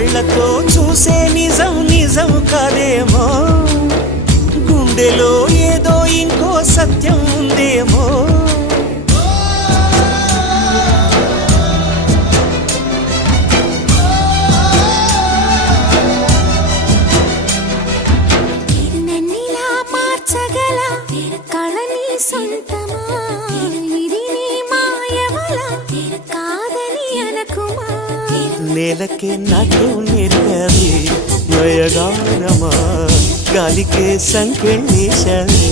కళ్ళతో చూసే నిజం నిజం కాదేమో, గుండెలో ఏదో ఇంకో సత్యం ఉందేమో. నేలకే నాటు నేర్పది నయగారమా, గాలికే సంకెళ్ళేశావే.